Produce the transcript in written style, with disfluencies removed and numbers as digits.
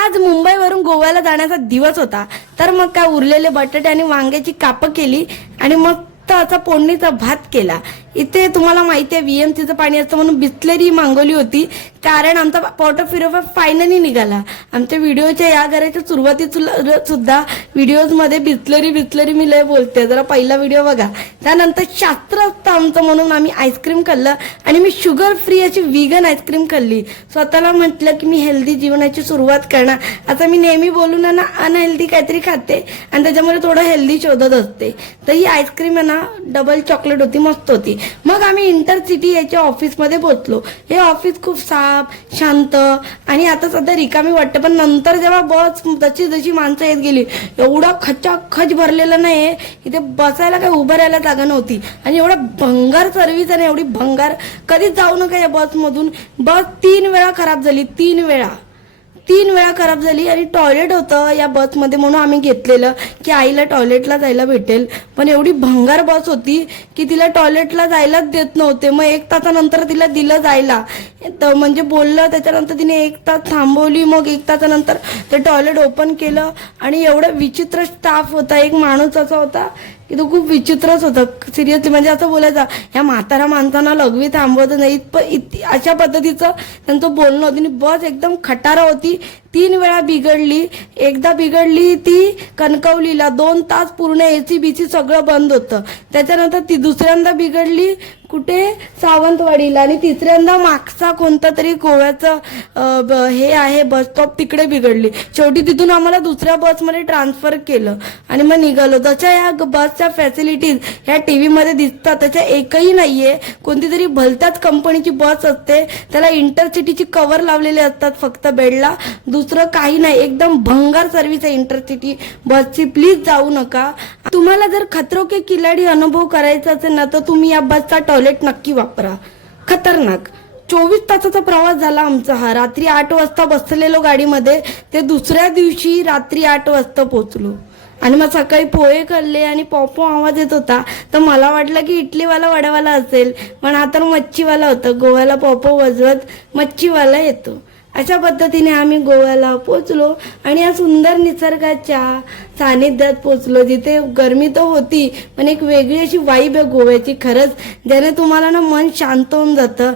आज मुंबईवरून गोव्याला जाण्याचा दिवस होता. तर मग काय उरलेले बटाटे आणि वांग्याची कापं केली आणि मग असा फोडणीचा भात केला. इथे तुम्हाला माहिती आहे VMCचं पाणी असतं म्हणून बिस्लेरी मागवली होती, कारण आमचा पोर्टोफिरो फायनली निघाला. आमच्या व्हिडिओच्या या घराच्या सुरुवातीत सुद्धा व्हिडिओजमध्ये बिस्लेरी मी लय बोलते, जरा पहिला व्हिडिओ बघा. त्यानंतर शास्त्र असतं आमचं म्हणून आम्ही आईस्क्रीम खाल्लं आणि मी शुगर फ्री अशी व्हीगन आईस्क्रीम खाल्ली. स्वतःला म्हटलं की मी हेल्दी जीवनाची सुरुवात करणार. आता मी नेहमी बोलून ना अनहेल्दी काहीतरी खाते आणि त्याच्यामुळे थोडं हेल्दी शोधत असते. तर ही आईस्क्रीम आहे ना डबल चॉकलेट होती, मस्त होती. मग आम्ही इंटरसिटी याच्या ऑफिसमध्ये पोहोचलो. हे ऑफिस खूप साफ शांत आणि आता सध्या रिकामी वाटते, पण नंतर जेव्हा बस जशी जशी माणसं येत गेली एवढा खचाखच भरलेलं नाही. इथे बसायला काय उभं राहायला जागा नव्हती आणि एवढा भंगार सर्व्हिस आणि एवढी भंगार कधीच जाऊ नका या बसमधून. बस 3 वेळा खराब झाली, 3 वेळा खराब झाली आणि टॉयलेट होतं या बसमध्ये म्हणून आम्ही घेतलेलं की आईला टॉयलेटला जायला भेटेल. पण एवढी भंगार बस होती की तिला टॉयलेटला जायलाच देत नव्हते. मग 1 तासानंतर तिला दिलं जायला, तर म्हणजे बोललं. त्याच्यानंतर तिने 1 तास थांबवली. मग 1 तासानंतर ते टॉयलेट ओपन केलं आणि एवढं विचित्र स्टाफ होता. एक माणूस असा होता की तो खूप विचित्रच होता सिरियसली. म्हणजे असं बोलायचा ह्या म्हातारा माणसांना लघवी थांबवत नाही, अशा पद्धतीचं त्यांचं बोलणं होतं. आणि बस एकदम खटारा होती. 3 वेळा बिघडली. एकदा बिघडली ती कणकवलीला, 2 तास पूर्ण AC BC सगळं बंद होतं. त्याच्यानंतर ती दुसऱ्यांदा बिघडली कुठे सावंतवाडीला आणि तिसऱ्यांदा मागचा कोणता तरी गोव्याचं हे आहे बस स्टॉप तिकडे बिघडली. शेवटी तिथून आम्हाला दुसऱ्या बसमध्ये ट्रान्सफर केलं आणि मग निघालो. जशा या बसच्या फॅसिलिटीज ह्या TV मध्ये दिसतात त्याच्या एकही नाहीये. कोणती तरी भलत्याच कंपनीची बस असते, त्याला इंटरसिटीची कव्हर लावलेले असतात फक्त बेडला, दुसरं काही नाही. एकदम भंगार सर्व्हिस आहे इंटरसिटी बसची. प्लीज जाऊ नका. तुम्हाला जर खतरो के खिलाडी अनुभव करायचा असेल ना तर तुम्ही या बसचा टॉयलेट नक्की वापरा. खतरनाक. 24 तासाचा प्रवास झाला आमचा हा. रात्री 8 वाजता बसलेलो गाडीमध्ये, ते दुसऱ्या दिवशी रात्री 8 वाजता पोहोचलो. आणि मग सकाळी पोहे खाल्ले आणि पॉपो आवाज येत होता, तर मला वाटलं की इडलीवाला वडावाला असेल, पण हा तर मच्छीवाला होता. गोव्याला पॉपो वाजवत मच्छीवाला येतो. अशा पद्धतीने आम्ही गोव्याला पोचलो आणि या सुंदर निसर्गाच्या सानिध्यात पोचलो, जिथे गरमी तर होती पण एक वेगळी अशी वाईब आहे गोव्याची खरंच, ज्याने तुम्हाला ना मन शांत होऊन जातं.